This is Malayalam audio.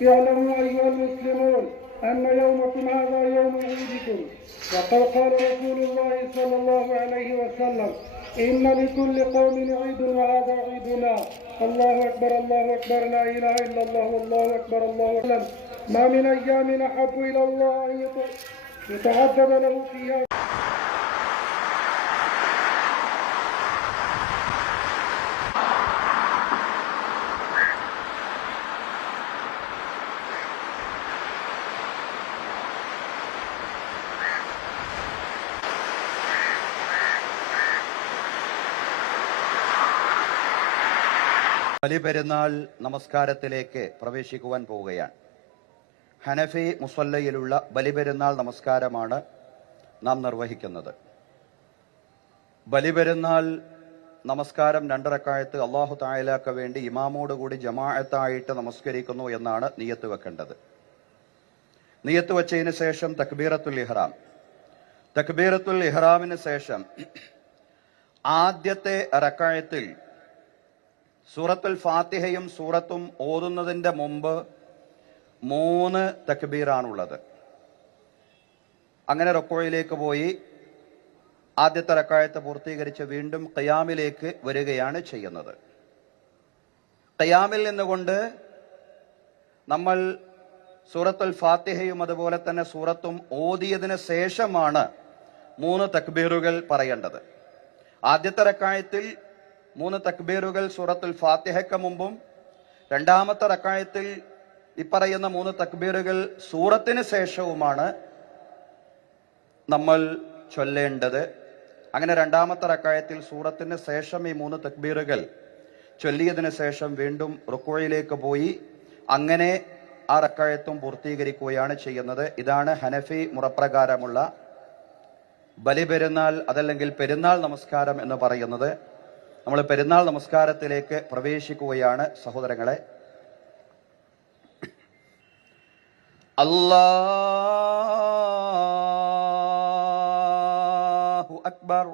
اعلموا أيها المسلمون أن يومكم هذا يوم عيدكم، وقد قال رسول الله صلى الله عليه وسلم: إن لكل قوم عيد وهذا عيدنا. الله أكبر الله أكبر لا إله إلا الله والله أكبر الله أكبر. ما من أيام أحب إلى الله أن يتعبد له فيها. ബലിപെരുന്നാൾ നമസ്കാരത്തിലേക്ക് പ്രവേശിക്കുവാൻ പോവുകയാണ്. ഹനഫി മുസല്ലയിലുള്ള ബലിപെരുന്നാൾ നമസ്കാരമാണ് നാം നിർവഹിക്കുന്നത്. ബലിപെരുന്നാൾ നമസ്കാരം 2 റക്അത്ത് അല്ലാഹു തആലക്ക് വേണ്ടി ഇമാമോടുകൂടി ജമാഅത്തായിട്ട് നമസ്കരിക്കുന്നു എന്നാണ് നിയ്യത്ത് വെക്കേണ്ടത്. നിയ്യത്ത് വെച്ചതിന് ശേഷം തക്ബീറത്തുൽ ഇഹ്റാം. തക്ബീറത്തുൽ ഇഹ്റാമിന് ശേഷം ആദ്യത്തെ റക്അത്തിൽ സൂറത്തുൽ ഫാത്തിഹയും സൂറത്തും ഓതുന്നതിന്റെ മുമ്പ് 3 തക്ബീറാണുള്ളത്. അങ്ങനെ റുക്കൂഇലേക്ക് പോയി ആദ്യത്തെ റക്അത്ത് പൂർത്തീകരിച്ച് വീണ്ടും ഖിയാമിലേക്ക് വരികയാണ് ചെയ്യുന്നത്. ഖിയാമിൽ നിന്നുകൊണ്ട് നമ്മൾ സൂറത്തുൽ ഫാത്തിഹയും അതുപോലെ തന്നെ സൂറത്തും ഓതിയതിന് ശേഷമാണ് 3 തക്ബീറുകൾ പറയേണ്ടത്. ആദ്യത്തെ റക്അത്തിൽ 3 തക്ബീറുകൾ സൂറത്തുൽ ഫാത്തിഹയ്ക്ക് മുമ്പും, രണ്ടാമത്തെ റക്അത്തിൽ ഇപ്പറയുന്ന 3 തക്ബീറുകൾ സൂറത്തിന് ശേഷവുമാണ് നമ്മൾ ചൊല്ലേണ്ടത്. അങ്ങനെ രണ്ടാമത്തെ റക്അത്തിൽ സൂറത്തിന് ശേഷം ഈ 3 തക്ബീറുകൾ ചൊല്ലിയതിനു ശേഷം വീണ്ടും റുക്കൂഇലേക്ക് പോയി അങ്ങനെ ആ റക്അത്തും പൂർത്തീകരിക്കുകയാണ് ചെയ്യുന്നത്. ഇതാണ് ഹനഫി മുറപ്രകാരമുള്ള ബലിപെരുന്നാൾ അതല്ലെങ്കിൽ പെരുന്നാൾ നമസ്കാരം എന്ന് പറയുന്നത്. നമ്മൾ പെരുന്നാൾ നമസ്കാരത്തിലേക്ക് പ്രവേശിക്കുകയാണ് സഹോദരങ്ങളെ. അല്ലാഹു അക്ബർ.